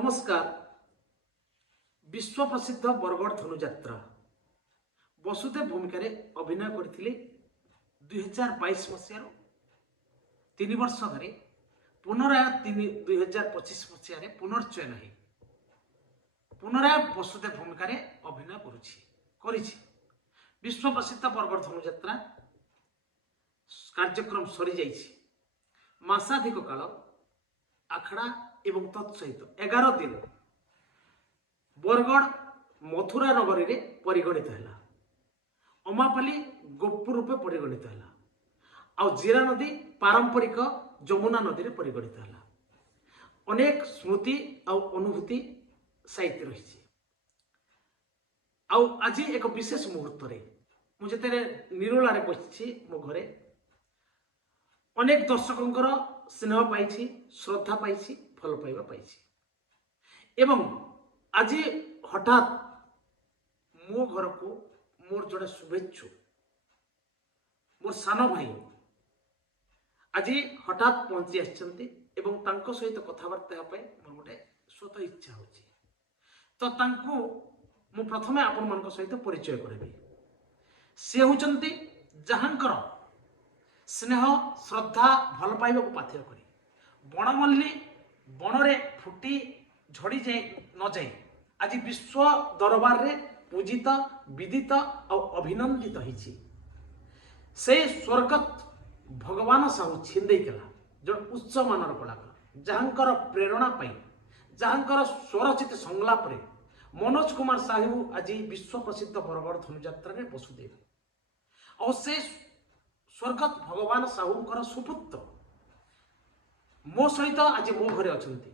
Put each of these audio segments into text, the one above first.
नमस्कार। विश्व प्रसिद्ध बरगढ़ धनुयात्रा वसुदेव भूमिका अभिनय करथिले 2022 मसीहार 3 वर्ष धरी पुनराय 2025 मसीह पुनर्चयन है पुनराय वसुदेव भूमिका अभिनय करुछि। विश्व प्रसिद्ध बरगढ़ धनुयात्रा कार्यक्रम सरी जाइछि। मासाधिक काल आखड़ा एवं तत्सहित 11 दिन बरगढ़ मथुरा नगरी रे परिगणित है। अमापाली गोपुर रूपे परिगणित है। आउ जीरा नदी पारंपरिक जमुना नदी रे परिगणित है। अनेक स्मृति आउ अनुभूति साहित्य रही। आउ आज एक विशेष मुहूर्त रे मुझे निरोला रे बसछि मो घरे अनेक दर्शकों स्नेह पाई, श्रद्धा पाई, भल पाइबा पाई एवं आज हठात मो घर को मोर जड़े शुभेच्छु मोर सान भाई आज हठात पहुंची आछंती एवं तांको सहित कथबार्ता पाई मोर गोटे स्वतः इच्छा होची। तो तांको मु प्रथमे आपण मान सहित परिचय करेबी। से होचंती जहांकर स्नेह श्रद्धा भल पाइबा को पाथ्य करी बणमल्ली बणरे फुटी झड़ी जाए न जाए आज विश्व दरबार रे पूजित विदित और अभिनंदित होइछि। से स्वर्गत भगवान साहू छिंदेकेला जो उच्च मानर कलाकार जहांकर प्रेरणा पाई जहांकर स्वरचित संलाप रे मनोज कुमार साहू आज विश्व प्रसिद्ध बरगढ़ धनुयात्रा रे वसुदेव और से स्वर्गत भगवान साहूंकर सुपुत्र मो सहित आज मो घरे अछंती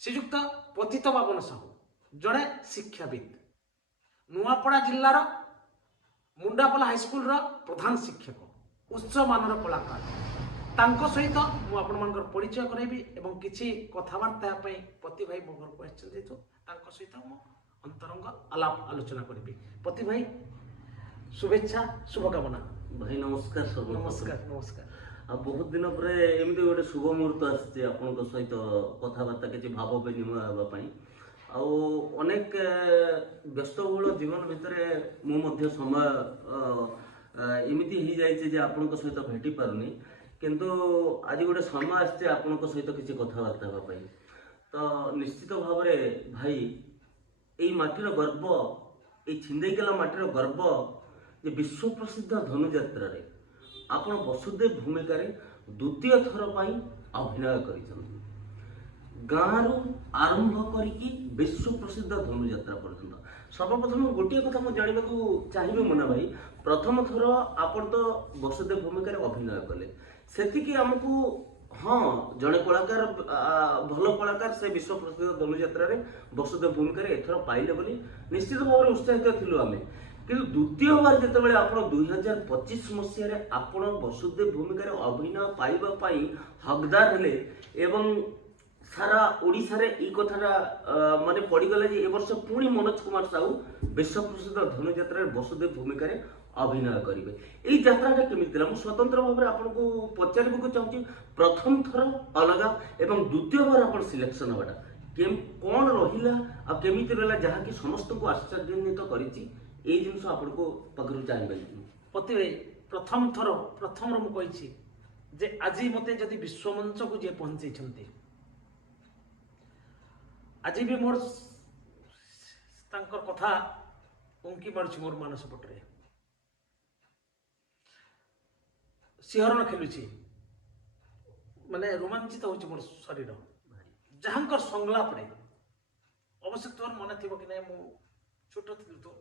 श्रीजुक्त पतित बाबन साहू जड़े शिक्षाविद नुआपड़ा जिलार मुंडापला हाईस्कूल प्रधान शिक्षक उच्च मानर कलाकार तांको सहित मु आपण मानकर परिचय करैबी एवं किछि कथावार्ता पई पति भाई मो घर को आछंती तो तांको सहित मु अंतरंग आलाप आलोचना करबी। पति भाई शुभेच्छा शुभकामना। भाई नमस्कार। सब नमस्कार नमस्कार। आ बहुत दिन पर एमती गोटे शुभ मुहूर्त आसी आपन सहित कथबार्ता किसी भाव विनिमय हाँपाई अनेक व्यस्तबहुल जीवन भितर मु समय एमती हो जाए आपण सहित भेटी पारुनी किंतु आज गोटे समय आसचे आपण सहित किसी कथबार्ता हाँपाई। तो निश्चित भाव में भाई यही माटीर गर्व ये छिंदेकेला माटीर गर्व जे विश्व प्रसिद्ध धनुयात्रा रे आपण वसुदेव भूमिका द्वितीय थर पाई अभिनय करिसंती। गाँव आरंभ करिकी विश्व प्रसिद्ध धनुयात्रा पर्यंत सर्वप्रथम गोटे कथा मुझे जानवा चाहिए मुना भाई प्रथम थर आपण तो वसुदेव भूमिका अभिनय कले सेतिकी आमको हाँ जड़े कलाकार भल कलाकार से विश्व प्रसिद्ध धनुयात्रा रे वसुदेव भूमिका एथर पाइले बोली निश्चित भाव में उत्साहित थिलु आमे किंतु द्वितीय बार जितेबाला आप 2025 मसीह आपण वसुदेव भूमिका अभिनय पाइबा पाई हकदार हेले एवं सारा ओडिशा रे ई कथाटा माने पड़गला जे ए वर्ष पुणी मनोज कुमार साहू विश्व प्रसिद्ध धनुयात्रा वसुदेव भूमिका अभिनय करेंगे। यही यात्राटा केमिति थिला मु स्वतंत्र भाव में आपको पचारिबा चाहूँ प्रथम थर अलग एवं द्वितीय बार आप सिलेक्शन हवाटा कौन रहिला आ केमिति रहला जहाँकि समस्त को आश्चर्यान्वित करिछि ये जिनस आपको पाखु चाहिए। पति भाई प्रथम थर प्रथम मुझे जे आज मत जदि विश्व मंच को जे पहुंचे आज भी मोर तांकर कथा उंकी मारुछि मोर मानस पटरे सिंहरण खेलुछि माने रोमांचित होछि मोर शरीर जहांकर संलाप रे अवश्य तोर मन थिबो कि नै मु छोट थिलु तो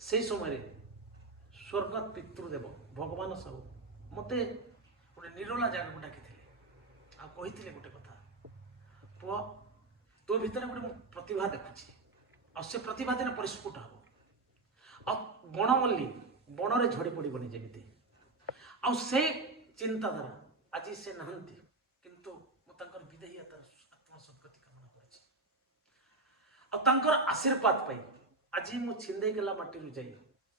से समय स्वर्गत पितृदेव भगवान साहू मते गोटे निरोला जगह को डाकी आ कही गोटे कथा पुआ तो भीतर गोटे प्रतिभा देखुची आ से प्रतिभा दिन परिस्फुट हम आ बणमल्ली बणरे झड़ी पड़बनी जमी आ से चिंताधारा आज से नहांती किंतु मुझे विदेही आत्मा सदगति कामना कर आशीर्वाद पाई आज मु छिंदेकेला माटी जाई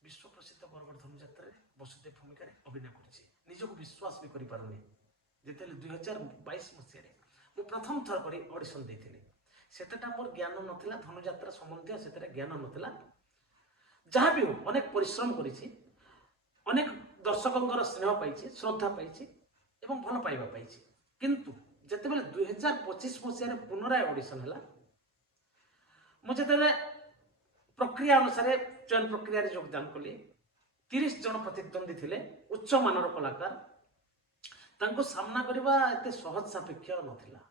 विश्व प्रसिद्ध बरगढ़ धनुयात्रा वसुदेव भूमिका अभिनय कर निजक विश्वास भी करें जिते 2022 मसीह प्रथम थर पर ऑडिशन देते ସେତେଟା ମୋର ଜ୍ଞାନ ନଥିଲା, ଧନୁଯାତ୍ରା ସମ୍ବନ୍ଧୀୟ ସେଥିରେ ଜ୍ଞାନ ନଥିଲା। ଯାହା ବି ହଉ ଅନେକ ପରିଶ୍ରମ କରିଛି, ଅନେକ ଦର୍ଶକଙ୍କର ସ୍ନେହ ପାଇଛି, ଶ୍ରଦ୍ଧା ପାଇଛି ଏବଂ ଭଲ ପାଇବା ପାଇଛି। କିନ୍ତୁ ଯେତେବେଳେ 2025 ମସିହାରେ ପୁନରାୟ ଅଡିସନ ହେଲା, ମୁଁ ଯେତେବେଳେ ପ୍ରକ୍ରିୟା ଅନୁସାରେ ଚୟନ ପ୍ରକ୍ରିୟାରେ ଯୋଗଦାନ କଲି, 30 ଜଣ ପ୍ରତିଦ୍ୱନ୍ଦ୍ୱୀ ଥିଲେ, ଉଚ୍ଚ ମାନର କଳାକାର। ତାଙ୍କୁ ସାମ୍ନା କରିବା ଏତେ ସହଜ ସାପେକ୍ଷ ନଥିଲା।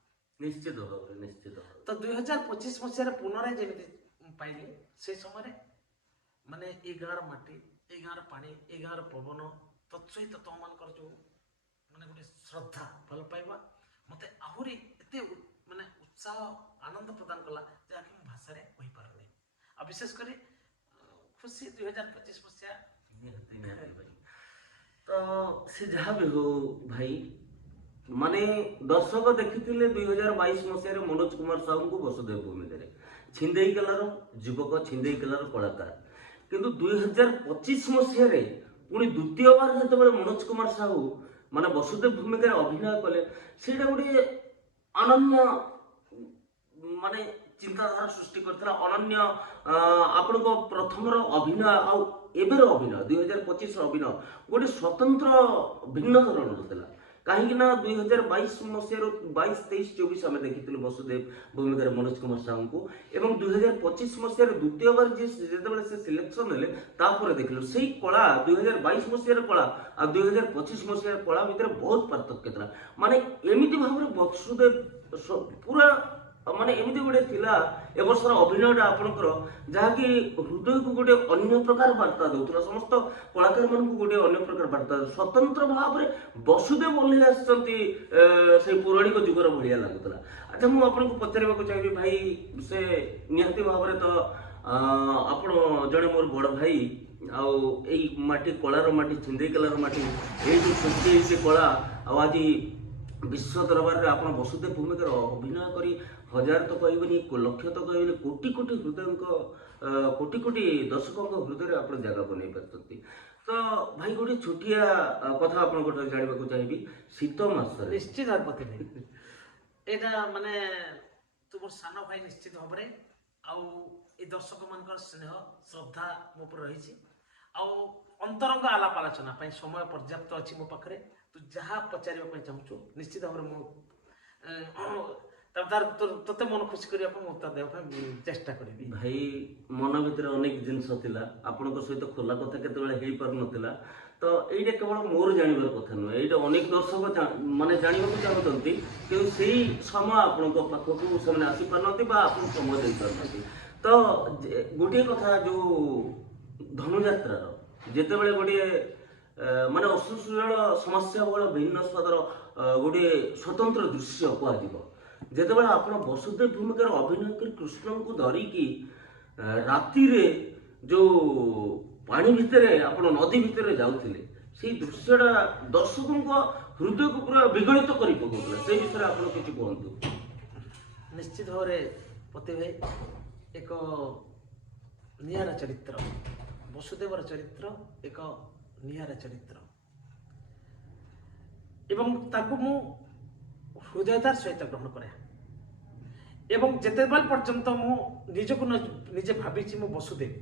ନିଶ୍ଚିତ ଭାବରେ ନିଶ୍ଚିତ ଭାବରେ। ତ 2025 ମସିହାରେ ପୁନରାୟ ଯେମିତି ପାଇଲି, ସେଇ ସମୟରେ ମାନେ ଏ ଗାଁର ମାଟି, ଏ ଗାଁର ପାଣି, ଏ ଗାଁର ପବନ, ତତ୍ସହିତ ତମମାନଙ୍କର ଯୋଉ ମାନେ ଗୋଟେ ଶ୍ରଦ୍ଧା, ଭଲ ପାଇବା ମତେ ଆହୁରି ଏତେ ମାନେ ଉତ୍ସାହ, ଆନନ୍ଦ ପ୍ରଦାନ କଲା ଯାହାକି ମୁଁ ଭାଷାରେ କହିପାରୁନି। ଆଉ ବିଶେଷ କରି ଖୁସି 2025 ମସିହା। ନିହାତି ନିହାତି ଭାଇ। ତ ସେ ଯାହା ବି ହଉ ଭାଇ, ମାନେ ଦର୍ଶକ ଦେଖିଥିଲେ 2022 ମସିହାରେ ମନୋଜ କୁମାର ସାହୁଙ୍କୁ ବସୁଦେବ ଭୂମିକାରେ, ଛିଣ୍ଡେଇକେଲାର ଯୁବକ, ଛିଣ୍ଡେଇକେଲାର କଳାକାର। କିନ୍ତୁ 2025 ମସିହାରେ ପୁଣି ଦ୍ୱିତୀୟବାର ଯେତେବେଳେ ମନୋଜ କୁମାର ସାହୁ ମାନେ ବସୁଦେବ ଭୂମିକାରେ ଅଭିନୟ କଲେ, ସେଇଟା ଗୋଟେ ଅନନ୍ୟ ମାନେ ଚିନ୍ତାଧାରା ସୃଷ୍ଟି କରିଥିଲା। ଅନନ୍ୟ ଆପଣଙ୍କ ପ୍ରଥମର ଅଭିନୟ ଆଉ ଏବେର ଅଭିନୟ, 2025ର ଅଭିନୟ ଗୋଟେ ସ୍ୱତନ୍ତ୍ର ଭିନ୍ନ ଧରଣର ଥିଲା। କାହିଁକି ନା 2022 ମସିହାରୁ 22, 23, 24 ଆମେ ଦେଖିଥିଲୁ ବସୁଦେବ ଭୂମିକାରେ ମନୋଜ କୁମାର ସାହୁଙ୍କୁ, ଏବଂ 2025 ମସିହାରେ ଦ୍ୱିତୀୟବାର ଯେତେବେଳେ ସେ ସିଲେକ୍ସନ ହେଲେ, ତାପରେ ଦେଖିଲୁ ସେଇ କଳା 2022 ମସିହାର କଳା ଆଉ 2025 ମସିହାର କଳା ଭିତରେ ବହୁତ ପାର୍ଥକ୍ୟ ଥିଲା। ମାନେ ଏମିତି ଭାବରେ ବସୁଦେବ ପୁରା ମାନେ ଏମିତି ଗୋଟେ ଥିଲା ଏ ବର୍ଷର ଅଭିନୟଟା ଆପଣଙ୍କର, ଯାହାକି ହୃଦୟକୁ ଗୋଟେ ଅନ୍ୟ ପ୍ରକାର ବାର୍ତ୍ତା ଦେଉଥିଲା, ସମସ୍ତ କଳାକାର ମାନଙ୍କୁ ଗୋଟେ ଅନ୍ୟ ପ୍ରକାର ବାର୍ତ୍ତା, ସ୍ୱତନ୍ତ୍ର ଭାବରେ ବସୁଦେବ ଓହ୍ଲେଇ ଆସିଛନ୍ତି ସେଇ ପୌରାଣିକ ଯୁଗର ଭଳିଆ ଲାଗୁଥିଲା। ଆଚ୍ଛା, ମୁଁ ଆପଣଙ୍କୁ ପଚାରିବାକୁ ଚାହିଁବି ଭାଇ, ସେ ନିହାତି ଭାବରେ ତ ଆପଣ ଜଣେ ମୋର ବଡ଼ ଭାଇ, ଆଉ ଏଇ ମାଟି, କଳାର ମାଟି, ଛିଣ୍ଡେଇକେଲାର ମାଟି, ଏଇ ଯୋଉ ସୃଷ୍ଟି ହେଇଛି କଳା, ଆଉ ଆଜି ବିଶ୍ୱ ଦରବାରରେ ଆପଣ ବସୁଦେବ ଭୂମିକାରେ ଅଭିନୟ କରି ହଜାର ତ କହିବେନି, ଲକ୍ଷ ତ କହିବେନି, କୋଟି କୋଟି ହୃଦୟଙ୍କ କୋଟି କୋଟି ଦର୍ଶକଙ୍କ ହୃଦୟରେ ଆପଣ ଜାଗା ବନେଇ ପାରିଛନ୍ତି। ତ ଭାଇ ଗୋଟେ ଛୋଟିଆ କଥା ଆପଣଙ୍କ ଠାରୁ ଜାଣିବାକୁ ଚାହିଁବି, ଶୀତ ମାସରେ ନିଶ୍ଚିତ ଭାବରେ ଭାଇ, ଏଇଟା ମାନେ ତୁମ ସାନ ଭାଇ ନିଶ୍ଚିତ ଭାବରେ, ଆଉ ଏ ଦର୍ଶକ ମାନଙ୍କର ସ୍ନେହ ଶ୍ରଦ୍ଧା ମୋ ଉପରେ ରହିଛି। ଆଉ ଅନ୍ତରଙ୍ଗ ଆଲାପ ଆଲୋଚନା ପାଇଁ ସମୟ ପର୍ଯ୍ୟାପ୍ତ ଅଛି ମୋ ପାଖରେ। ତୁ ଯାହା ପଚାରିବା ପାଇଁ ଚାହୁଁଛୁ ନିଶ୍ଚିତ ଭାବରେ ମୁଁ ତତେ ମନ ଖୁସି କରିବା ପାଇଁ ମୁଁ ଉତ୍ତର ଦେବା ପାଇଁ ଚେଷ୍ଟା କରିବି। ଭାଇ, ମନ ଭିତରେ ଅନେକ ଜିନିଷ ଥିଲା, ଆପଣଙ୍କ ସହିତ ଖୋଲା କଥା କେତେବେଳେ ହେଇପାରୁନଥିଲା। ତ ଏଇଟା କେବଳ ମୋର ଜାଣିବାର କଥା ନୁହେଁ, ଏଇଟା ଅନେକ ଦର୍ଶକ ମାନେ ଜାଣିବାକୁ ଚାହୁଁଛନ୍ତି, କିନ୍ତୁ ସେଇ ସମୟ ଆପଣଙ୍କ ପାଖକୁ ସେମାନେ ଆସିପାରୁନାହାନ୍ତି ବା ଆପଣ ସମୟ ଦେଇପାରୁନାହାନ୍ତି। ତ ଗୋଟିଏ କଥା, ଯୋଉ ଧନୁଯାତ୍ରାର ଯେତେବେଳେ ଗୋଟିଏ ମାନେ ଅସୁଶୀଳ ସମସ୍ୟା ବହୁଳ ଭିନ୍ନ ସ୍ୱାଦର ଗୋଟିଏ ସ୍ୱତନ୍ତ୍ର ଦୃଶ୍ୟ କୁହାଯିବ, ଯେତେବେଳେ ଆପଣ ବସୁଦେବ ଭୂମିକାରେ ଅଭିନୟ କରି କୃଷ୍ଣଙ୍କୁ ଧରିକି ରାତିରେ ଯୋଉ ପାଣି ଭିତରେ, ଆପଣ ନଦୀ ଭିତରେ ଯାଉଥିଲେ, ସେଇ ଦୃଶ୍ୟଟା ଦର୍ଶକଙ୍କ ହୃଦୟକୁ ପୁରା ବିଗଳିତ କରି ପକାଉଥିଲା। ସେଇ ବିଷୟରେ ଆପଣ କିଛି କୁହନ୍ତୁ। ନିଶ୍ଚିତ ଭାବରେ ପତି ଭାଇ, ଏକ ନିଆରା ଚରିତ୍ର, ବସୁଦେବର ଚରିତ୍ର ଏକ ନିଆରା ଚରିତ୍ର, ଏବଂ ତାକୁ ମୁଁ ହୃଦୟତାର ସହିତ ଗ୍ରହଣ କରେ। ଏବଂ ଯେତେବେଳେ ପର୍ଯ୍ୟନ୍ତ ମୁଁ ନିଜକୁ ନିଜେ ଭାବିଛି ମୁଁ ବସୁଦେବ,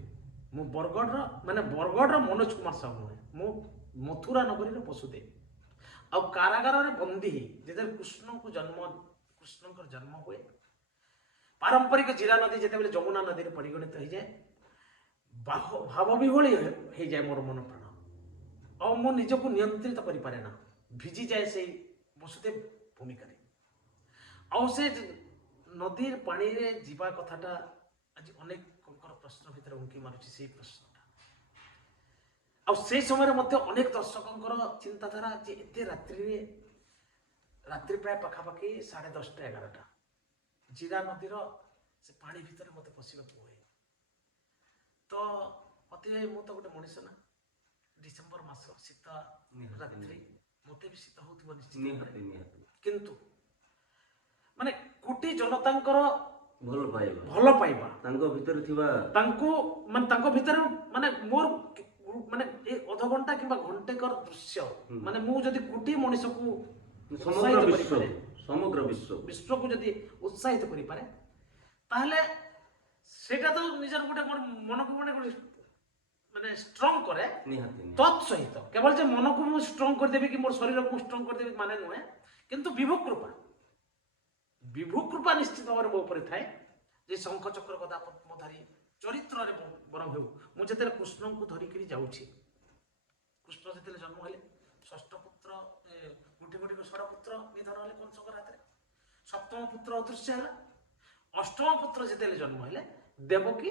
ମୁଁ ବରଗଡ଼ର ମନୋଜ କୁମାର ସାହୁ ନୁହେଁ, ମୁଁ ମଥୁରା ନଗରୀର ବସୁଦେବ। ଆଉ କାରାଗାରରେ ବନ୍ଦୀ ହେଇ ଯେତେବେଳେ କୃଷ୍ଣଙ୍କର ଜନ୍ମ ହୁଏ, ପାରମ୍ପରିକ ଜିରା ନଦୀ ଯେତେବେଳେ ଯମୁନା ନଦୀରେ ପରିଗଣିତ ହେଇଯାଏ, ଭାବ ବିହଳି ହେଇଯାଏ ମୋର ମନ ପ୍ରାଣ, ଆଉ ମୁଁ ନିଜକୁ ନିୟନ୍ତ୍ରିତ କରିପାରେ ନା, ଭିଜିଯାଏ ସେଇ ବସୁଦେବ ଭୂମିକାରେ। ଆଉ ସେ ନଦୀର ପାଣିରେ ଯିବା କଥାଟା ଆଜି ଅନେକଙ୍କର ପ୍ରଶ୍ନ ଭିତରେ ଉଙ୍କି ମାରୁଛି ସେଇ ପ୍ରଶ୍ନଟା। ଆଉ ସେଇ ସମୟରେ ମଧ୍ୟ ଅନେକ ଦର୍ଶକଙ୍କର ଚିନ୍ତାଧାରା ଯେ ଏତେ ରାତ୍ରି ପ୍ରାୟ ପାଖାପାଖି 10:30, 11ଟା, ଜିରା ନଦୀର ସେ ପାଣି ଭିତରେ ମତେ ପଶିବାକୁ ହୁଏ। ତ ଅତି ମୁଁ ତ ଗୋଟେ ମଣିଷ ନା, ଡିସେମ୍ବର ମାସ ଶୀତ ରାତ୍ରି, ମତେ ବି ଶୀତ ହଉଥିବ ନିଶ୍ଚିତ, କିନ୍ତୁ ମାନେ କୋଟି ଜନତାଙ୍କର ଭଲ ପାଇବା ତାଙ୍କ ଭିତରେ ଥିବା, ତାଙ୍କ ଭିତରେ ମାନେ ମୋର ମାନେ ଏ ଅଧଘଣ୍ଟା କିମ୍ବା ଘଣ୍ଟେକର ଦୃଶ୍ୟ, ମାନେ ମୁଁ ଯଦି କୋଟି ମଣିଷକୁ ସମଗ୍ର ବିଶ୍ୱକୁ ଯଦି ଉତ୍ସାହିତ କରିପାରେ, তাহলে সেটা তো নিজের গোটে মোর মনକୁ মানে স্ট্রং করে ନିହାତି ନିହାତି। তৎ সহিত কেবল যে মনକୁ ମୁଁ স্ট্রং କରିଦେବି କି ମୋର ଶରୀରକୁ ମୁଁ ସ୍ଟ୍ରଙ୍ଗ କରିଦେବି ମାନେ ନୁହେଁ, କିନ୍ତୁ ବିଭୁ କୃପା ନିଶ୍ଚିତ ଭାବରେ ମୋ ଉପରେ ଥାଏ ଯେ ଶଙ୍ଖ ଚକ୍ର ଗଦା ପଦ୍ମଧାରୀ ଚରିତ୍ରରେ ବରଂ ହେଉ ମୁଁ ଯେତେବେଳେ କୃଷ୍ଣଙ୍କୁ ଧରିକିରି ଯାଉଛି, କୃଷ୍ଣ ଯେତେବେଳେ ଜନ୍ମ ହେଲେ ଷଷ୍ଠ ପୁତ୍ର ଗୋଟି ଗୋଟି ଷଡ଼ ପୁତ୍ର ନିଧନ ହେଲେ କଂସଙ୍କର ହାତରେ, ସପ୍ତମ ପୁତ୍ର ଅଦୃଶ୍ୟ ହେଲା, ଅଷ୍ଟମ ପୁତ୍ର ଯେତେବେଳେ ଜନ୍ମ ହେଲେ ଦେବକୀ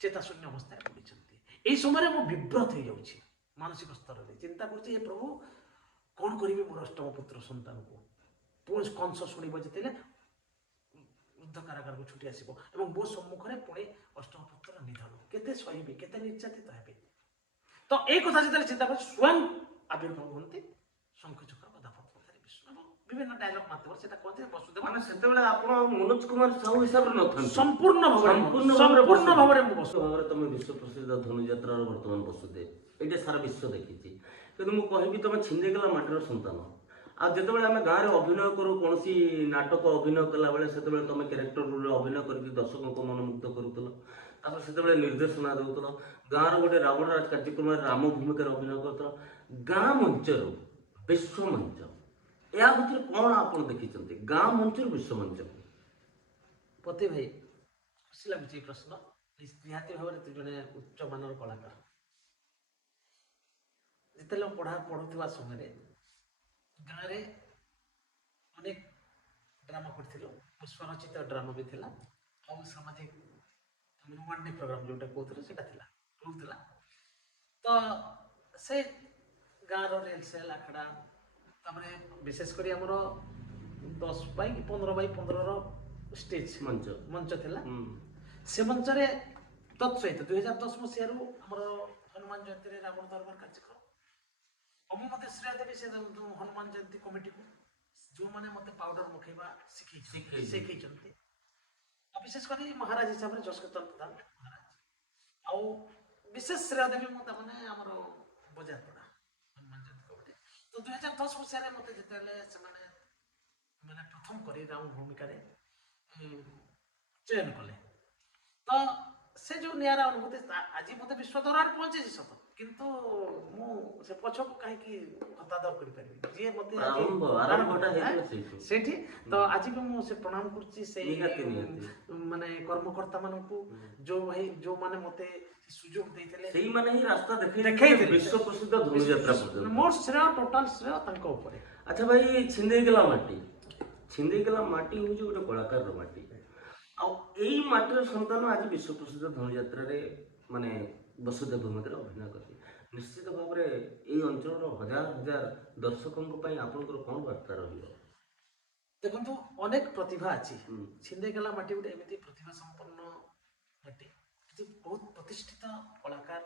ଚେତାଶୂନ୍ୟ ଅବସ୍ଥାରେ ପଡ଼ିଛନ୍ତି। এই ସମୟରେ ମୁଁ ବିବ୍ରତ ହେଇଯାଉଛି ମାନସିକ ସ୍ତରରେ, ଚିନ୍ତା କରୁଛି ଏ ପ୍ରଭୁ କଣ କରିବି ମୋର ଅଷ୍ଟମ ପୁତ୍ର ସନ୍ତାନକୁ। ପୁଣି କଂସ ଶୁଣିବ ଯେତେବେଳେ ରୁଦ୍ଧ କାରାଗାରକୁ ଛୁଟି ଆସିବ ଏବଂ ମୋ ସମ୍ମୁଖରେ ପୁଣି ଅଷ୍ଟମ ପୁତ୍ର ନିଧନ, କେତେ ସହିବି, କେତେ ନିର୍ଯାତିତ ହେବେ। ତ এই କଥା ଯେତେବେଳେ ଚିନ୍ତା କରୁଛି ସ୍ୱୟଂ ଆବିର୍ଭାବ ହୁଅନ୍ତି ଶଙ୍ଖଚକ୍ର ଗଦା ପଦ୍ମଧାରୀ ବିଷ୍ଣୁ ଏବଂ ବିଭିନ୍ନ ଡାଇଲଗ ମାଧ୍ୟମରେ ସେଟା କହନ୍ତି ବସୁଦେବ। ମାନେ ସେତେବେଳେ ଆପଣ ମନୋଜ କୁମାର ସାହୁ ହିସାବରେ ନଥାନ୍ତି, ସମ୍ପୂର୍ଣ୍ଣ ଭାବରେ ମୁଁ ବସୁଦେବ। ଭାବରେ ତମେ ବିଶ୍ୱ ପ୍ରସିଦ୍ଧ ଧନୁଯାତ୍ରାର ବର୍ତ୍ତମାନ ବସୁଦେବ, ଏଇଟା ସାରା ବିଶ୍ୱ ଦେଖିଛି। କିନ୍ତୁ ମୁଁ କହିବି ତମେ ଛିଣ୍ଡେଇଗଲା ମାଟିର ସନ୍ତାନ। ଆଉ ଯେତେବେଳେ ଆମେ ଗାଁରେ ଅଭିନୟ କରୁ, କୌଣସି ନାଟକ ଅଭିନୟ କଲାବେଳେ ସେତେବେଳେ ତମେ କ୍ୟାରେକ୍ଟର ରୋଲରେ ଅଭିନୟ କରିକି ଦର୍ଶକଙ୍କ ମନମୁଗ୍ଧ କରୁଥିଲ। ତାପରେ ସେତେବେଳେ ନିର୍ଦ୍ଦେଶନା ଦେଉଥିଲ, ଗାଁର ଗୋଟେ ରାବଣ ରାଜ କାର୍ଯ୍ୟକ୍ରମରେ ରାମ ଭୂମିକାରେ ଅଭିନୟ କରୁଥିଲ। ଗାଁ ମଞ୍ଚରୁ ବିଶ୍ୱ ମଞ୍ଚ, ଏହା ଭିତରେ କଣ ଆପଣ ଦେଖିଛନ୍ତି ଗାଁ ମଞ୍ଚରୁ ବିଶ୍ୱ ମଞ୍ଚ? ପତି ଭାଇ ଖୁସି ଲାଗୁଛି ଏ ପ୍ରଶ୍ନ। ନିହାତି ଭାବରେ ତୁ ଜଣେ ଉଚ୍ଚ ମାନର କଳାକାର। ଯେତେବେଳେ ପଢୁଥିବା ସମୟରେ ଗାଁରେ ଅନେକ ଡ୍ରାମା କରିଥିଲୁ, ସ୍ୱରଚିତ ଡ୍ରାମା ବି ଥିଲା, ଆଉ ସାମାଜିକ ୱାନ୍ ଡେ ପ୍ରୋଗ୍ରାମ ଯୋଉଟା କହୁଥିଲେ ସେଟା ଥିଲା ରହୁଥିଲା। ତ ସେ ଗାଁର ରିହର୍ସାଲ ଆଖଡ଼ା, ତାପରେ ବିଶେଷ କରି ଆମର 10x15x15ର ଷ୍ଟେଜ ମଞ୍ଚ ଥିଲା। ସେ ମଞ୍ଚରେ ତତ୍ ସହିତ 2010 ମସିହାରୁ ଆମର ହନୁମାନ ଜୟନ୍ତୀରେ ରାବଣ ଦରବାର କାର୍ଯ୍ୟକ୍ରମ, ମୁଁ ମୋତେ ଶ୍ରେୟ ଦେବି ସେ ହନୁମାନ ଜୟନ୍ତୀ କମିଟିକୁ, ଯେଉଁମାନେ ମୋତେ ପାଉଡର ପକେଇବା ଶିଖେଇଛନ୍ତି, ଆଉ ବିଶେଷ କରି ମହାରାଜ ହିସାବରେ ଯଶକୀର୍ତ୍ତନ ପ୍ରଧାନ ମହାରାଜ, ଆଉ ବିଶେଷ ଶ୍ରେୟ ଦେବି ମୁଁ ତାମାନେ ଆମର ବଜାରପଡ଼ା ହନୁମାନ ଜୟନ୍ତୀ କମିଟି। ତ 2010 ମସିହାରେ ମୋତେ ଯେତେବେଳେ ସେମାନେ ମାନେ ପ୍ରଥମ କରି ରାଉଣ୍ଡ ଭୂମିକାରେ ଚୟନ କଲେ, ତ ସେ ଯେଉଁ ନିଆରା ଅନୁଭୂତି ଆଜି ମୋତେ ବିଶ୍ୱ ଦରବାରରେ ପହଞ୍ଚିଛି ସତ, କିନ୍ତୁ ମୁଁ ସେ ପଛକୁ କାହିଁକି ହତାଦର କରିପାରିବି, ଯିଏ ମୋତେ ସେଇଠି। ତ ଆଜି ବି ମୁଁ ସେ ପ୍ରଣାମ କରୁଛି ସେଇ ମାନେ କର୍ମକର୍ତ୍ତା ମାନଙ୍କୁ, ଯୋଉମାନେ ମୋତେ ସୁଯୋଗ ଦେଇଥିଲେ, ସେଇମାନେ ହିଁ ରାସ୍ତା ଦେଖେଇଥିଲେ ବିଶ୍ୱ ପ୍ରସିଦ୍ଧ ଧନୁଯାତ୍ରା ପର୍ଯ୍ୟନ୍ତ। ମୋର ଶ୍ରେୟ, ଟୋଟାଲ ଶ୍ରେୟ ତାଙ୍କ ଉପରେ। ଆଚ୍ଛା ଭାଇ, ଛିଣ୍ଡେଇଗଲା ମାଟି ହଉଛି ଗୋଟେ କଳାକାରର ମାଟି। ଆଉ ଏଇ ମାଟିର ସନ୍ତାନ ଆଜି ବିଶ୍ୱ ପ୍ରସିଦ୍ଧ ଧନୁଯାତ୍ରାରେ ମାନେ ବସୁଦେବ ଭୂମିକାରେ ଅଭିନୟ କରିବେ। ନିଶ୍ଚିତ ଭାବରେ ଏଇ ଅଞ୍ଚଳର ହଜାର ହଜାର ଦର୍ଶକଙ୍କ ପାଇଁ ଆପଣଙ୍କର କଣ ବାର୍ତ୍ତା ରହିବ? ଦେଖନ୍ତୁ, ଅନେକ ପ୍ରତିଭା ଅଛି। ଛିଣ୍ଡେଇଗଲା ମାଟି ଗୋଟେ ଏମିତି ପ୍ରତିଭା ସମ୍ପନ୍ନ ମାଟି, ଏଠି ବହୁତ ପ୍ରତିଷ୍ଠିତ କଳାକାର,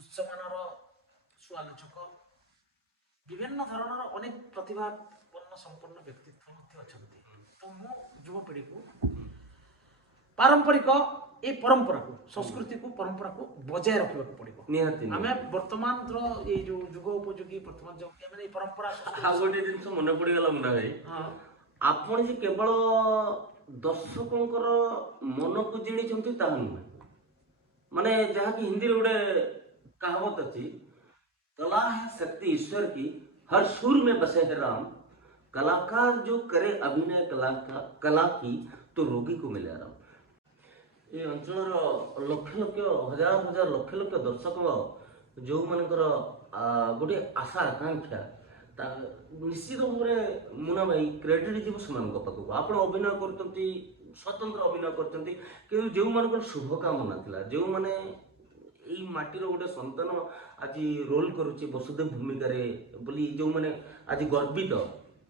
ଉଚ୍ଚମାନର ସୁଆଲୋଚକ, ବିଭିନ୍ନ ଧରଣର ଅନେକ ପ୍ରତିଭାପନ୍ନ ସମ୍ପନ୍ନ ବ୍ୟକ୍ତିତ୍ୱ ମଧ୍ୟ ଅଛନ୍ତି। ତ ମୁଁ ଯୁବପିଢ଼ିକୁ ପାରମ୍ପରିକ এই ପରମ୍ପରାକୁ, ସଂସ୍କୃତିକୁ, ପରମ୍ପରାକୁ ବଜାୟ ରଖିବାକୁ ପଡ଼ିବ। ଆମେ ବର୍ତ୍ତମାନର ଏଇ ଯୋଉ ଯୁଗ ଉପଯୋଗୀ ବର୍ତ୍ତମାନ ଯୋଉ ଆମେ ଏଇ ପରମ୍ପରା। ଆଉ ଗୋଟେ ଜିନିଷ ମନେ ପଡ଼ିଗଲା ମୁନା ଭାଇ, ଆପଣ ଯେ କେବଳ ଦର୍ଶକଙ୍କର ମନକୁ ଜିଣିଛନ୍ତି ତାହା ନୁହେଁ, ମାନେ ଯାହାକି ହିନ୍ଦୀରେ ଗୋଟେ କାହାବତ ଅଛି, कला है शक्ति ईश्वर की, हर सुर में बसे है राम, कलाकार जो करे अभिनय कला की तो रोगी को मिले आराम। ଏ ଅଞ୍ଚଳର ଲକ୍ଷ ଲକ୍ଷ ହଜାର ହଜାର ଲକ୍ଷ ଲକ୍ଷ ଦର୍ଶକ ଯେଉଁମାନଙ୍କର ଗୋଟିଏ ଆଶା ଆକାଂକ୍ଷା, ତା ନିଶ୍ଚିତ ଭାବରେ ମୁନା ଭାଇ କ୍ରେଡିଟ୍ ଯିବ ସେମାନଙ୍କ ପାଖକୁ। ଆପଣ ଅଭିନୟ କରୁଛନ୍ତି, ସ୍ୱତନ୍ତ୍ର ଅଭିନୟ କରୁଛନ୍ତି, କିନ୍ତୁ ଯେଉଁମାନଙ୍କର ଶୁଭକାମନା ଥିଲା, ଯେଉଁମାନେ ଏଇ ମାଟିର ଗୋଟେ ସନ୍ତାନ ଆଜି ରୋଲ୍ କରୁଛି ବସୁଦେବ ଭୂମିକାରେ ବୋଲି, ଯେଉଁମାନେ ଆଜି ଗର୍ବିତ,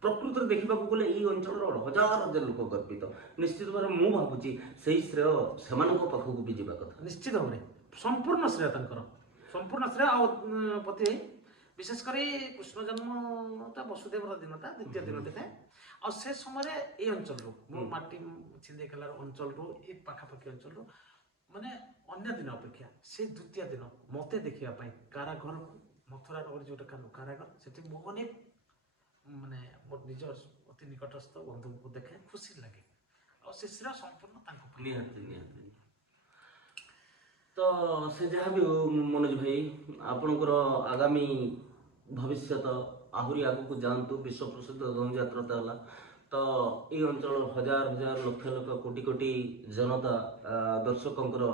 ପ୍ରକୃତରେ ଦେଖିବାକୁ ଗଲେ ଏଇ ଅଞ୍ଚଳର ହଜାର ହଜାର ଲୋକ ଗର୍ବିତ। ନିଶ୍ଚିତ ଭାବରେ ମୁଁ ଭାବୁଛି ସେଇ ଶ୍ରେୟ ସେମାନଙ୍କ ପାଖକୁ ବି ଯିବା କଥା। ନିଶ୍ଚିତ ଭାବରେ ସମ୍ପୂର୍ଣ୍ଣ ଶ୍ରେୟ ତାଙ୍କର, ସମ୍ପୂର୍ଣ୍ଣ ଶ୍ରେୟ। ଆଉ ପତି ବିଶେଷ କରି କୃଷ୍ଣ ଜନ୍ମଟା ବସୁଦେବର ଦିନଟା ଦ୍ୱିତୀୟ ଦିନଟି ଥାଏ, ଆଉ ସେ ସମୟରେ ଏଇ ଅଞ୍ଚଳରୁ ମୋ ମାଟି ଛିଣ୍ଡେଇଗଲାର ଅଞ୍ଚଳରୁ, ଏଇ ପାଖାପାଖି ଅଞ୍ଚଳରୁ ମାନେ ଅନ୍ୟ ଦିନ ଅପେକ୍ଷା ସେ ଦ୍ୱିତୀୟ ଦିନ ମୋତେ ଦେଖିବା ପାଇଁ କାରାଘରକୁ, ମଥୁରାର ଗୋଟେ ଯୋଉଟା କାରାଘର, ସେଠି ମୁଁ ଅନେକ ମାନେ ମୋର ନିଜ ଅତି ନିକଟସ୍ଥ ବନ୍ଧୁଙ୍କୁ ଦେଖେ, ଖୁସି ଲାଗେ। ଆଉ ସେ ଶ୍ରେୟ ସମ୍ପୂର୍ଣ୍ଣ ତାଙ୍କ ଉପରେ। ନିହାତି ନିହାତି। ତ ସେ ଯାହା ବି ହଉ ମନୋଜ ଭାଇ, ଆପଣଙ୍କର ଆଗାମୀ ଭବିଷ୍ୟତ ଆହୁରି ଆଗକୁ ଯାଆନ୍ତୁ। ବିଶ୍ୱ ପ୍ରସିଦ୍ଧ ଧନୁଯାତ୍ରା ତ ହେଲା, ତ ଏଇ ଅଞ୍ଚଳର ହଜାର ହଜାର ଲକ୍ଷ ଲକ୍ଷ କୋଟି କୋଟି ଜନତା ଦର୍ଶକଙ୍କର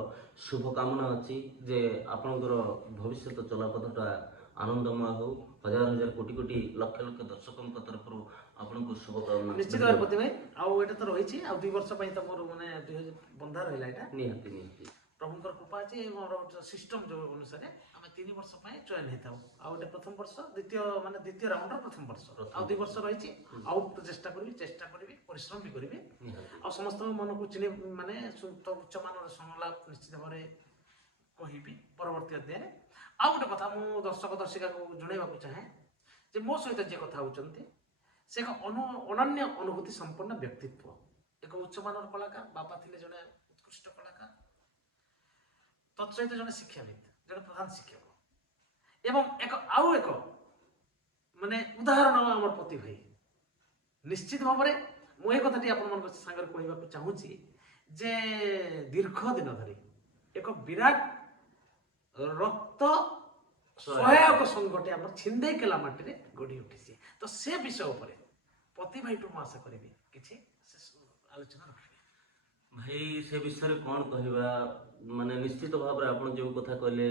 ଶୁଭକାମନା ଅଛି ଯେ ଆପଣଙ୍କର ଭବିଷ୍ୟତ ଚଲାପଥଟା ଆନନ୍ଦମୟ ହଉ। ହଜାର ହଜାର କୋଟି କୋଟି ଲକ୍ଷ ଲକ୍ଷ ଦର୍ଶକଙ୍କ ତରଫରୁ ଆପଣଙ୍କୁ ଶୁଭକାମନା। ନିଶ୍ଚିତ ଭାବେ ପତି ଭାଇ, ଆଉ ଏଇଟା ତ ରହିଛି ଆଉ 2 ବର୍ଷ ପାଇଁ ତ ମୋର ମାନେ 2000 ବନ୍ଧା ରହିଲା ଏଇଟା। ନିହାତି ନିହାତି। ପ୍ରଭୁଙ୍କର କୃପା ଅଛି। ମୋର ସିଷ୍ଟମ ଯୋଉ ଅନୁସାରେ ଆମେ 3 ବର୍ଷ ପାଇଁ ଚୟନ ହେଇଥାଉ। ଆଉ ଏଇଟା ପ୍ରଥମ ବର୍ଷ, ଦ୍ୱିତୀୟ ରାଉଣ୍ଡର ପ୍ରଥମ ବର୍ଷ, ଆଉ 2 ବର୍ଷ ରହିଛି। ଆଉ ଚେଷ୍ଟା କରିବି, ପରିଶ୍ରମ ବି କରିବି, ଆଉ ସମସ୍ତଙ୍କ ମନକୁ ଚିନି ମାନେ ଉଚ୍ଚ ମାନର ସଂଳାପ ନିଶ୍ଚିତ ଭାବରେ କହିବି ପରବର୍ତ୍ତୀ ଅଧ୍ୟାୟରେ। ଆଉ ଗୋଟେ କଥା ମୁଁ ଦର୍ଶକ ଦର୍ଶିକାକୁ ଜଣାଇବାକୁ ଚାହେଁ ଯେ ମୋ ସହିତ ଯିଏ କଥା ହଉଛନ୍ତି ସେ ଏକ ଅନନ୍ୟ ଅନୁଭୂତି ସମ୍ପନ୍ନ ବ୍ୟକ୍ତିତ୍ୱ, ଏକ ଉଚ୍ଚମାନର କଳାକାର। ବାପା ଥିଲେ ଜଣେ ଉତ୍କୃଷ୍ଟ କଳାକାର, ତତ୍ସହିତ ଜଣେ ଶିକ୍ଷାବିତ, ଜଣେ ପ୍ରଧାନ ଶିକ୍ଷକ, ଏବଂ ଆଉ ଏକ ମାନେ ଉଦାହରଣ ଆମର ପତି ଭାଇ। ନିଶ୍ଚିତ ଭାବରେ ମୁଁ ଏ କଥାଟି ଆପଣମାନଙ୍କ ସାଙ୍ଗରେ କହିବାକୁ ଚାହୁଁଛି ଯେ ଦୀର୍ଘ ଦିନ ଧରି ଏକ ବିରାଟ ରକ୍ତ ସହାୟକ ସଂଘଟି ଆମର ଛିଣ୍ଡେଇକେଲା ମାଟିରେ ଗଢ଼ି ଉଠିଛି। ତ ସେ ବିଷୟ ଉପରେ ପତି ଭାଇଠୁ ମୁଁ ଆଶା କରିବି କିଛି ଆଲୋଚନା ରଖିବେ। ଭାଇ ସେ ବିଷୟରେ କ'ଣ କହିବା, ମାନେ ନିଶ୍ଚିତ ଭାବରେ ଆପଣ ଯେଉଁ କଥା କହିଲେ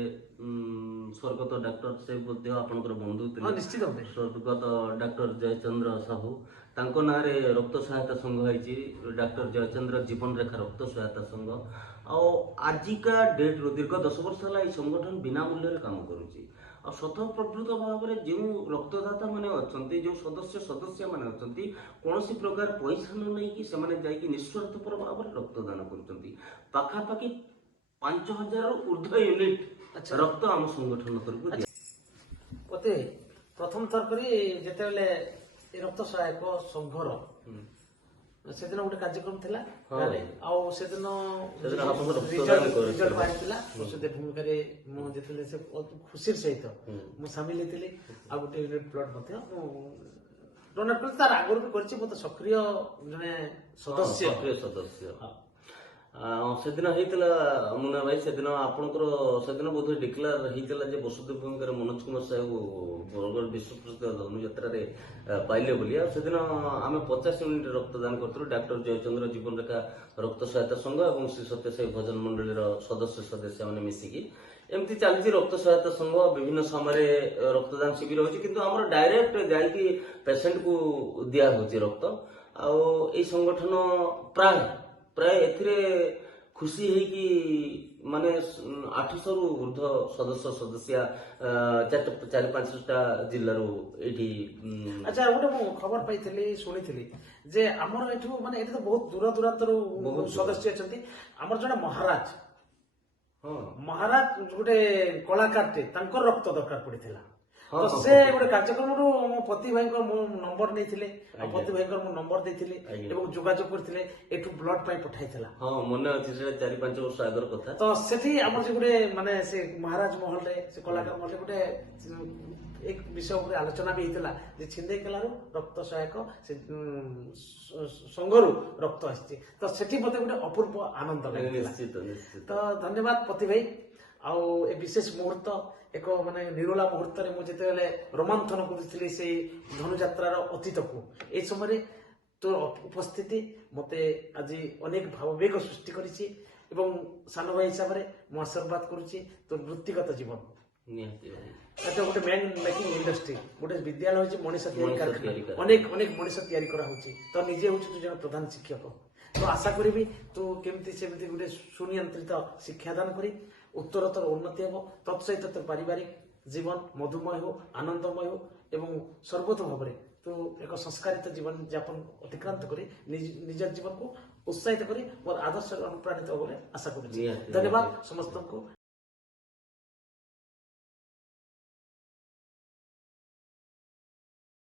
ସ୍ୱର୍ଗତ ଡାକ୍ତର, ସେ ମଧ୍ୟ ଆପଣଙ୍କର ବନ୍ଧୁ ଥିଲେ। ନିଶ୍ଚିତ ଭାବେ ସ୍ୱର୍ଗତ ଡାକ୍ତର ଜୟଚନ୍ଦ୍ର ସାହୁ, ତାଙ୍କ ନାଁରେ ରକ୍ତ ସହାୟତା ସଂଘ ହେଇଛି, ଡାକ୍ତର ଜୟଚନ୍ଦ୍ର ଜୀବନ ରେଖା ରକ୍ତ ସହାୟତା ସଂଘ। ଆଉ ଆଜିକା ଡେଟ୍ରୁ ଦୀର୍ଘ 10 ବର୍ଷ ହେଲା ଏହି ସଂଗଠନ ବିନା ମୂଲ୍ୟରେ କାମ କରୁଛି। ଆଉ ସ୍ୱତଃପ୍ରବୃତ୍ତ ଭାବରେ ଯେଉଁ ରକ୍ତଦାତା ମାନେ ଅଛନ୍ତି, ଯେଉଁ ସଦସ୍ୟ ମାନେ ଅଛନ୍ତି, କୌଣସି ପ୍ରକାର ପଇସା ନ ନେଇକି ସେମାନେ ଯାଇକି ନିଃସ୍ୱାର୍ଥପର ଭାବରେ ରକ୍ତଦାନ କରୁଛନ୍ତି। ପାଖାପାଖି 5000ରୁ ଉର୍ଦ୍ଧ୍ୱ ୟୁନିଟ୍ ରକ୍ତ ଆମ ସଂଗଠନ ତରଫରୁ ଦିଆ। ମତେ ପ୍ରଥମ ଥର କରି ଯେତେବେଳେ ଏ ରକ୍ତ ସହାୟକ ସଂଘର ସେଦିନ ଗୋଟେ କାର୍ଯ୍ୟକ୍ରମ ଥିଲା ଗାଁରେ, ଆଉ ସେଦିନ ରେଜଲ୍ଟ ବାହାରିଥିଲା। ସେ ଭୂମିକାରେ ମୁଁ ଯେତେବେଳେ ସେ ଖୁସିର ସହିତ ମୁଁ ସାମିଲ ହେଇଥିଲି। ଆଉ ଗୋଟେ ୟୁନିଟ୍ ବ୍ଲଡ୍ ମଧ୍ୟ ମୁଁ ଡୋନେଟ୍ କରିଛି। ତାର ଆଗରୁ ବି କରିଛି, ମୁଁ ତ ସକ୍ରିୟ ଜଣେ ସଦସ୍ୟ। ସେଦିନ ହେଇଥିଲା ମୁନା ଭାଇ, ସେଦିନ ଆପଣଙ୍କର ସେଦିନ ବୋଧହୁଏ ଡିକ୍ଲାର ହେଇଥିଲା ଯେ ବସୁଦେବ ଭୂମିକାରେ ମନୋଜ କୁମାର ସାହୁ ବରଗଡ଼ ବିଶ୍ୱ ପ୍ରସିଦ୍ଧ ଧନୁଯାତ୍ରାରେ ପାଇଲେ ବୋଲି। ଆଉ ସେଦିନ ଆମେ 50 ୟୁନିଟ୍ ରକ୍ତଦାନ କରିଥିଲୁ। ଡାକ୍ତର ଜୟଚନ୍ଦ୍ର ଜୀବନ ରେଖା ରକ୍ତ ସହାୟତା ସଂଘ ଏବଂ ଶ୍ରୀ ସତ୍ୟସାଇ ଭଜନ ମଣ୍ଡଳୀର ସଦସ୍ୟମାନେ ମିଶିକି ଏମିତି ଚାଲିଛି। ରକ୍ତ ସହାୟତା ସଂଘ ବିଭିନ୍ନ ସମୟରେ ରକ୍ତଦାନ ଶିବିର ହେଉଛି, କିନ୍ତୁ ଆମର ଡାଇରେକ୍ଟ ଯାଇକି ପେସେଣ୍ଟକୁ ଦିଆ ହେଉଛି ରକ୍ତ। ଆଉ ଏଇ ସଂଗଠନ ପ୍ରାୟ ଏଥିରେ ଖୁସି ହେଇକି ମାନେ 800ରୁ ଉର୍ଦ୍ଧ୍ୱ ସଦସ୍ୟା 4-5ଟା ଜିଲ୍ଲାରୁ ଏଇଠି। ଆଚ୍ଛା, ଗୋଟେ ମୁଁ ଖବର ପାଇଥିଲି, ଶୁଣିଥିଲି ଯେ ଆମର ଏଠୁ ମାନେ ଏଠି ତ ବହୁତ ଦୂର ଦୂରାନ୍ତରୁ ସଦସ୍ୟ ଅଛନ୍ତି। ଆମର ଜଣେ ମହାରାଜ ଗୋଟେ କଳାକାରଟେ, ତାଙ୍କର ରକ୍ତ ଦରକାର ପଡିଥିଲା। ତ ସେ ଗୋଟେ କାର୍ଯ୍ୟକ୍ରମରୁ ମୋ ପତି ଭାଇଙ୍କର ମୁଁ ନମ୍ବର ନେଇଥିଲେ, ପତି ଭାଇଙ୍କର ମୁଁ ନମ୍ବର ଦେଇଥିଲି ଏବଂ ଯୋଗାଯୋଗ କରିଥିଲେ, ଏଠୁ ବ୍ଲଡ ପାଇଁ ପଠାଇଥିଲା। ହଁ ମନେ ଅଛି, ସେଟା 4-5 ବର୍ଷ ଆଗର କଥା। ତ ସେଠି ଆମର ଯେ ଗୋଟେ ମାନେ ସେ ମହାରାଜ ମହଲରେ, ସେ କଳାକାର ମହଲରେ ଗୋଟେ ଏକ ବିଷୟ ଉପରେ ଆଲୋଚନା ବି ହେଇଥିଲା ଯେ ଛିଣ୍ଡେଇକେଲାରୁ ରକ୍ତ ସହାୟକ ସେ ସଂଘରୁ ରକ୍ତ ଆସିଛି। ତ ସେଠି ମତେ ଗୋଟେ ଅପୂର୍ବ ଆନନ୍ଦ ଲାଗିଥିଲା। ତ ଧନ୍ୟବାଦ ପତି ଭାଇ। ଆଉ ଏ ବିଶେଷ ମୁହୂର୍ତ୍ତ, ଏକ ମାନେ ନିରୋଳା ମୁହୂର୍ତ୍ତରେ ମୁଁ ଯେତେବେଳେ ରୋମାନ୍ଥନ କରୁଥିଲି ସେଇ ଧନୁଯାତ୍ରାର ଅତୀତକୁ, ଏଇ ସମୟରେ ତୋର ଉପସ୍ଥିତି ମତେ ଆଜି ଅନେକ ଭାବବେଗ ସୃଷ୍ଟି କରିଛି ଏବଂ ସାନ ଭାଇ ହିସାବରେ ମୁଁ ଆଶୀର୍ବାଦ କରୁଛି ତୋର ବୃତ୍ତିଗତ ଜୀବନ। ଏଟା ଗୋଟେ ମ୍ୟାନ୍ ମେକିଂ ଇଣ୍ଡଷ୍ଟ୍ରି, ଗୋଟେ ବିଦ୍ୟାଳୟ ହେଉଛି ମଣିଷ ତିଆରି କାରଖାନା। ଅନେକ ମଣିଷ ତିଆରି କରାହଉଛି। ତ ନିଜେ ହଉଛି ତୁ ଜଣେ ପ୍ରଧାନ ଶିକ୍ଷକ। ତ ଆଶା କରିବି ତୁ କେମିତି ସେମିତି ଗୋଟେ ସୁନିୟନ୍ତ୍ରିତ ଶିକ୍ଷାଦାନ କରି ଉତ୍ତରୋତ୍ତର ଉନ୍ନତି ହେବ। ତତ୍ସହିତ ତୋ ପାରିବାରିକ ଜୀବନ ମଧୁମୟ ହେଉ, ଆନନ୍ଦମୟ ହେଉ ଏବଂ ସର୍ବତ ଭାବରେ ତୁ ଏକ ସଂସ୍କାରିତ ଜୀବନ ଯାପନ ଅତିକ୍ରାନ୍ତ କରି ନିଜ ଜୀବନକୁ ଉତ୍ସାହିତ କରି ମୋର ଆଦର୍ଶରେ ଅନୁପ୍ରାଣିତ ହେବ ବୋଲି ଆଶା କରୁଛି। ଧନ୍ୟବାଦ ସମସ୍ତଙ୍କୁ।